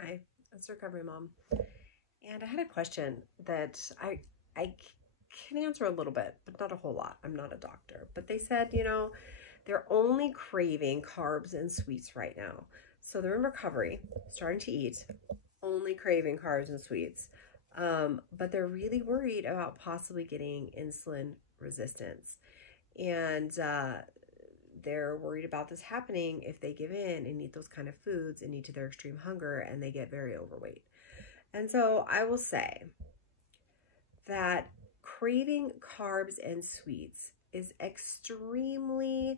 Hi, it's Recovery Mom. And I had a question that I can answer a little bit, but not a whole lot. I'm not a doctor. But they said, they're only craving carbs and sweets right now. So they're in recovery, starting to eat, only craving carbs and sweets. But they're really worried about possibly getting insulin resistance. And they're worried about this happening if they give in and eat those kind of foods and eat to their extreme hunger and they get very overweight. And so I will say that craving carbs and sweets is extremely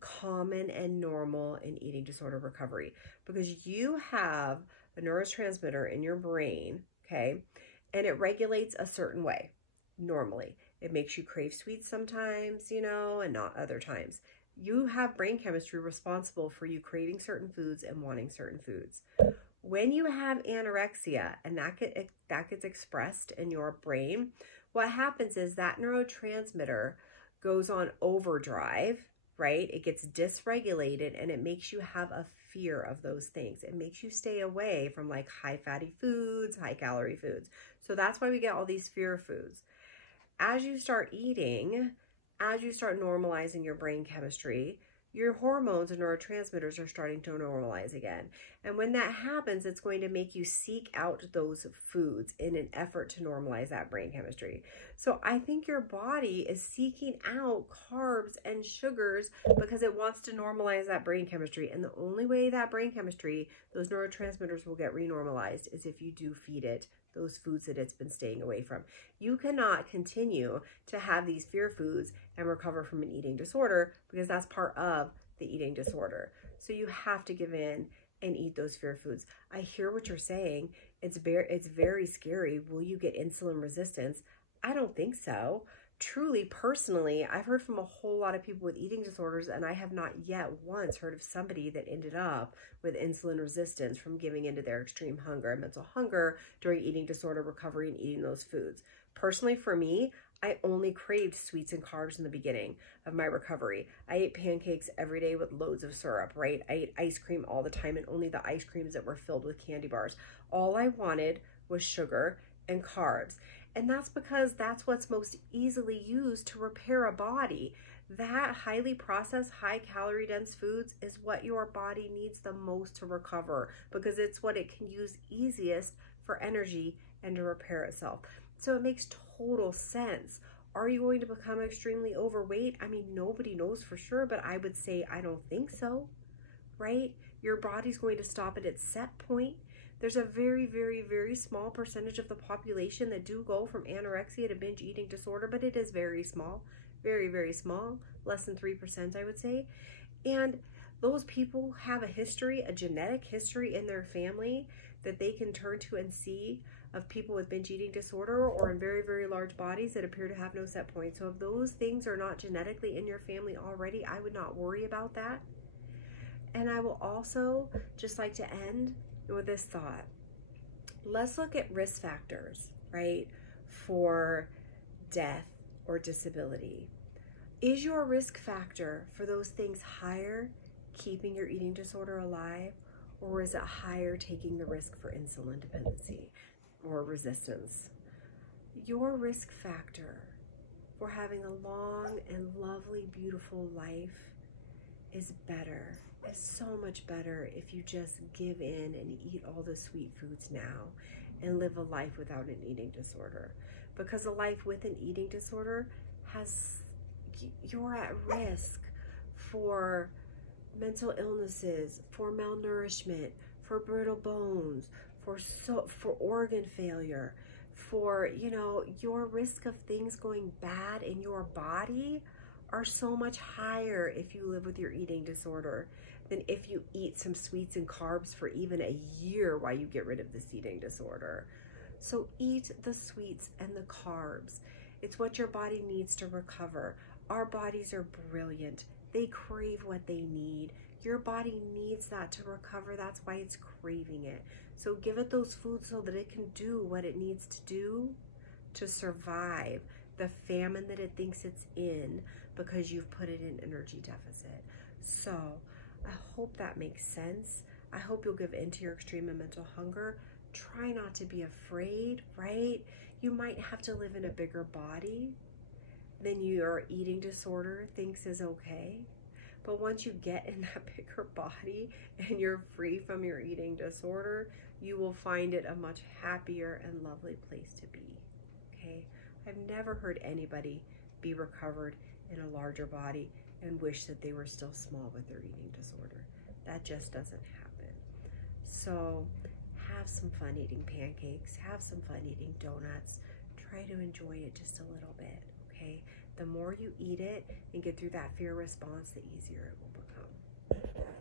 common and normal in eating disorder recovery because you have a neurotransmitter in your brain, okay, and it regulates a certain way normally. It makes you crave sweets sometimes, and not other times. You have brain chemistry responsible for you craving certain foods and wanting certain foods. When you have anorexia and that gets expressed in your brain, what happens is that neurotransmitter goes on overdrive, right? It gets dysregulated and it makes you have a fear of those things. It makes you stay away from like high fatty foods, high calorie foods. So that's why we get all these fear foods. As you start eating, as you start normalizing your brain chemistry, your hormones and neurotransmitters are starting to normalize again. And when that happens, it's going to make you seek out those foods in an effort to normalize that brain chemistry. So I think your body is seeking out carbs and sugars because it wants to normalize that brain chemistry. And the only way that brain chemistry, those neurotransmitters will get renormalized is if you do feed it those foods that it's been staying away from. You cannot continue to have these fear foods and recover from an eating disorder because that's part of the eating disorder. So you have to give in and eat those fear foods. I hear what you're saying. It's very scary. Will you get insulin resistance? I don't think so. Truly, personally, I've heard from a whole lot of people with eating disorders, and I have not yet once heard of somebody that ended up with insulin resistance from giving into their extreme hunger and mental hunger during eating disorder recovery and eating those foods. Personally, for me, I only craved sweets and carbs in the beginning of my recovery. I ate pancakes every day with loads of syrup, right? I ate ice cream all the time and only the ice creams that were filled with candy bars. All I wanted was sugar and carbs. And that's because that's what's most easily used to repair a body. That highly processed, high calorie dense foods is what your body needs the most to recover because it's what it can use easiest for energy and to repair itself. So it makes total sense. Are you going to become extremely overweight? I mean, nobody knows for sure, but I would say I don't think so, right? Your body's going to stop at its set point. There's a very, very, very small percentage of the population that do go from anorexia to binge eating disorder, but it is very small, very, very small, less than 3%, I would say. And those people have a history, a genetic history in their family that they can turn to and see of people with binge eating disorder or in very, very large bodies that appear to have no set point. So if those things are not genetically in your family already, I would not worry about that. And I will also just like to end with this thought. Let's look at risk factors, right, for death or disability. Is your risk factor for those things higher, keeping your eating disorder alive, or is it higher taking the risk for insulin dependency or resistance? Your risk factor for having a long and lovely, beautiful life is better. It's so much better if you just give in and eat all the sweet foods now and live a life without an eating disorder. Because a life with an eating disorder you're at risk for mental illnesses, for malnourishment, for brittle bones, for organ failure, for, your risk of things going bad in your body are so much higher if you live with your eating disorder than if you eat some sweets and carbs for even a year while you get rid of this eating disorder. So eat the sweets and the carbs. It's what your body needs to recover. Our bodies are brilliant. They crave what they need. Your body needs that to recover. That's why it's craving it. So give it those foods so that it can do what it needs to do to survive the famine that it thinks it's in because you've put it in energy deficit. So I hope that makes sense. I hope you'll give in to your extreme and mental hunger. Try not to be afraid, right? You might have to live in a bigger body than your eating disorder thinks is okay. But once you get in that bigger body and you're free from your eating disorder, you will find it a much happier and lovely place to be, okay? I've never heard anybody be recovered in a larger body and wish that they were still small with their eating disorder. That just doesn't happen. So have some fun eating pancakes, have some fun eating donuts. Try to enjoy it just a little bit, okay? The more you eat it and get through that fear response, the easier it will become.